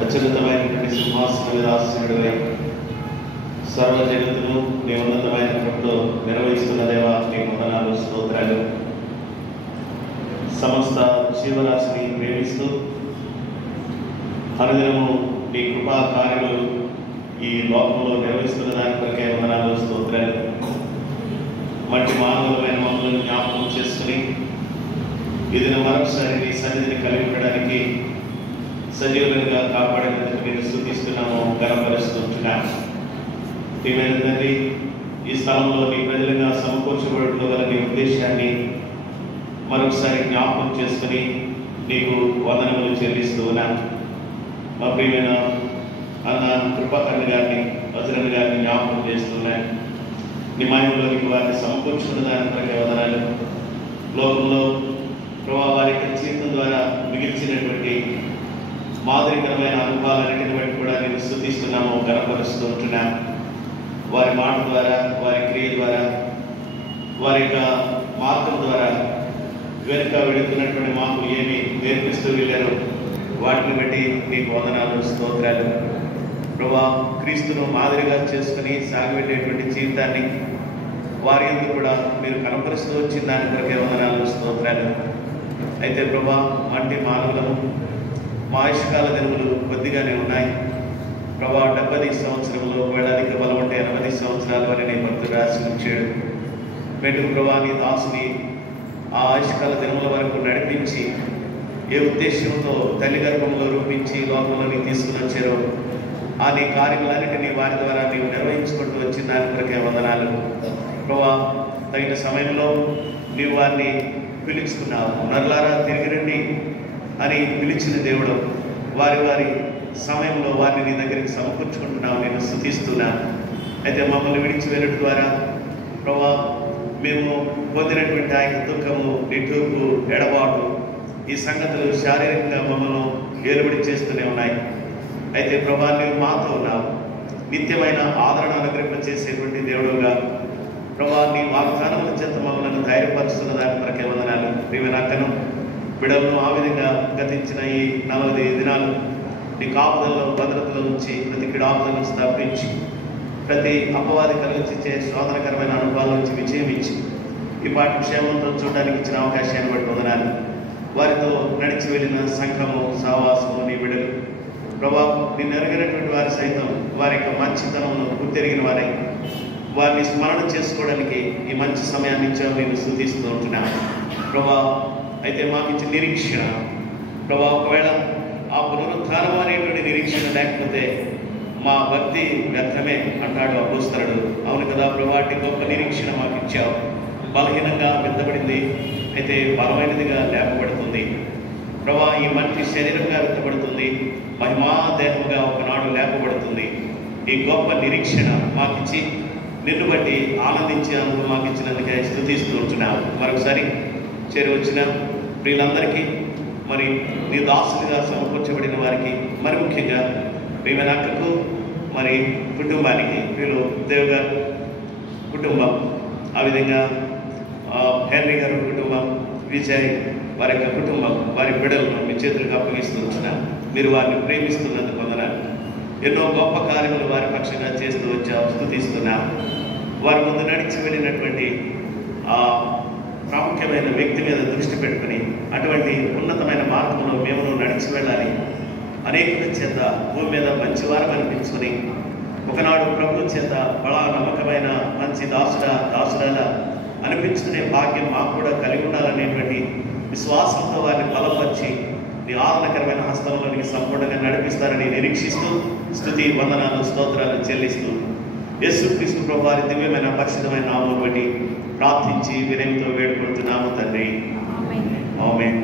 అత్యున్నతమైనటువంటి సింహాసన మీద ఆసీనుడివై సర్వ జగత్తును నీ ఉన్నతమైన కృపతో నిర్వహిస్తున్న దేవా, నీ వందనాలు, స్తోత్రాలు. సమస్త జీవరాశిని ప్రేమిస్తూ అనుదినము నీ కృపా కార్యములు ఈ లోకంలో నిర్వహిస్తున్న దాని కొరకే వందనాలు, స్తోత్రాలు. మట్టి మానవులమైన మమ్మల్ని జ్ఞాపకం చేసుకుని ఇది మరొకసారి నీ సన్నిధిని కలిగి ఉండడానికి సజీవులుగా కాపాడేందుకు నేను స్తుతిస్తున్నాము, గణపరుస్తున్నాము. ప్రియమైన తండ్రి, ఈ స్థలంలో నీ ప్రజలుగా సమకూర్చబడడం వల్ల నీ ఉద్దేశాన్ని మరొకసారి జ్ఞాపకం చేసుకుని నీకు వందనములు చెల్లిస్తూ ఉన్నాను. మా ప్రియమైన అన్న కృపాకర్ణ గారిని, వజ్రన్ గారిని జ్ఞాపకం చేస్తున్నాను. నీ మహిమలోకి వారిని సమకూర్చుకున్న దాని ప్రకారం వందనాలు. లోకంలో వారి జీవితం ద్వారా మిగిల్చినటువంటి మాదిరికరమైన అనుభవాలన్నింటిని బట్టి కూడా నేను స్తుతిస్తున్నాము, గణపరుస్తూ ఉంటున్నాను. వారి మాట ద్వారా, వారి క్రియ ద్వారా, వారి యొక్క మార్గం ద్వారా వెనుక వెళుతున్నటువంటి మాకు ఏమి నేర్పిస్తూ వెళ్ళారు, వాటిని బట్టి నీకు వందనాలు, స్తోత్రాలు. ప్రభా, క్రీస్తును మాదిరిగా చేసుకుని సాగిపెట్టేటువంటి జీవితాన్ని వారి ఎందుకు కూడా మీరు కనపరుస్తూ వచ్చిన దాని కొరకే వందనాలు, స్తోత్రాలు. అయితే ప్రభా, మట్టి మానవులము, మా ఆయుష్కాల దినములు కొద్దిగానే ఉన్నాయి ప్రభా. 70 సంవత్సరంలో ఒకవేళ అధిక బలం ఉంటే 80 సంవత్సరాలు అని నీ భక్తుడు రాసి ఉంచాడు. మెటు ప్రభా, నీ దాసుని ఆ ఆయుష్కాల దినముల వరకు నడిపించి ఏ ఉద్దేశంతో తల్లి గర్భంలో రూపించి లోకంలోని తీసుకుని వచ్చారో ఆ నీ కార్యములన్నింటినీ వారి ద్వారా నీవు నిర్వహించుకుంటూ వచ్చిన దాని కొరకే వందనాలు ప్రభా. తగిన సమయంలో నీవు వారిని పిలుచుకున్నావు. నరులారా తిరిగి రండి అని పిలిచిన దేవుడు వారి వారి సమయంలో వారిని నీ దగ్గరికి సమకూర్చుకుంటున్నావు, నేను స్తుతిస్తున్నాను. అయితే మమ్మల్ని విడిచి వెళ్ళడం ద్వారా ప్రభా, మేము పొందినటువంటి ఆయన దుఃఖము, నిట్టూర్పు, ఎడబాటు, ఈ సంగతులు శారీరకంగా మమ్మల్ని ఏలుబడి చేస్తూనే ఉన్నాయి. అయితే ప్రభా, నీవు మాతో ఉన్నావు, నిత్యమైన ఆదరణ అనుగ్రహం చేసేటువంటి దేవుడుగా ప్రభా. నీ వాగ్దానముల చేత మమ్మల్ని ధైర్యపరుస్తున్న దాని కొరకే వందనాలు. ప్రియనాకను బిడలను ఆ విధంగా గతించిన ఈ 40 దినాలు నీ కాపుదల్లో, భద్రతలో ఉంచి ప్రతి కిడాపుదలను స్థాపించి ప్రతి అపవాది కలిగించే శోధనకరమైన అనుభవాల నుంచి విజయం ఇచ్చి ఈ పాటి క్షేమంతో చూడడానికి ఇచ్చిన అవకాశాన్ని బట్టి వందనాలు. వారితో నడిచి వెళ్ళిన సంఘము, సహవాసము, నీ బిడలు ప్రభా, నిన్ను ఎరగినటువంటి వారి సైతం వారి యొక్క మంచితనమును గుర్తెరిగిన వారై వారిని స్మరణ చేసుకోవడానికి ఈ మంచి సమయాన్ని ఇచ్చాము, నేను స్తుతిస్తూ ఉంటున్నాను ప్రభా. అయితే మాకు ఇచ్చిన నిరీక్షణ ప్రభా, ఒకవేళ ఆ పునరుద్ధానం అనేటువంటి నిరీక్షణ లేకపోతే మా భక్తి వ్యర్థమే అంటాడు అపోస్తలుడు. అవును కదా ప్రభా, గొప్ప నిరీక్షణ మాకు ఇచ్చావు. బలహీనంగా విత్తబడింది, అయితే బలమైనదిగా లేపబడుతుంది ప్రభా. ఈ మట్టి శరీరంగా విత్తబడుతుంది, మహిమా దేహంగా ఒకనాడు లేపబడుతుంది. ఈ గొప్ప నిరీక్షణ మాకిచ్చి నిన్ను బట్టి ఆనందించే అనుభవం మాకు ఇచ్చినందుకే స్తుతిస్తూ ఉంటున్నావు. మరొకసారి చేరి వచ్చిన ప్రియులందరికీ, మరి నీ దాసులుగా సమకూర్చబడిన వారికి, మరి ముఖ్యంగా ప్రియనక్కకు, మరి కుటుంబానికి, ప్రియులు దేవ్ గారు కుటుంబం, ఆ విధంగా హెన్రీ గారు కుటుంబం, విజయ్ వారి యొక్క కుటుంబం, వారి బిడ్డలను మీ చేతులకు అప్పగిస్తూ ఉంటున్నాను. మీరు వారిని ప్రేమిస్తున్నందుకు వందనాలు. ఎన్నో గొప్ప కార్యములు వారి పక్షంగా చేస్తూ వచ్చావు, స్తుతిస్తున్నాం. వారి ముందు నడిచి వెళ్ళినటువంటి ఆ ప్రాముఖ్యమైన వ్యక్తి మీద దృష్టి పెట్టుకుని అటువంటి ఉన్నతమైన మార్గంలో మేము నడిచి వెళ్ళాలి. అనేకుల చేత భూమి మీద మంచివారం అనిపించుకొని ఒకనాడు ప్రభు చేత బలా నమ్మకమైన మంచి దాసురాల అనిపించుకునే భాగ్యం మాకు కూడా కలిగి ఉండాలనేటువంటి విశ్వాసంతో వారిని బలపరిచి నీ ఆదరణకరమైన హస్తంలోనికి సంపూర్ణంగా నడిపిస్తారని నిరీక్షిస్తూ స్తుతి, వందనాలు, స్తోత్రాలు చెల్లిస్తూ యేసుక్రీస్తు ప్రభు వారి దివ్యమైన పరిశుద్ధమైన నామమును బట్టి ప్రార్థించి వినయంతో వేడుకుంటున్నాము తండ్రి. ఆమేన్.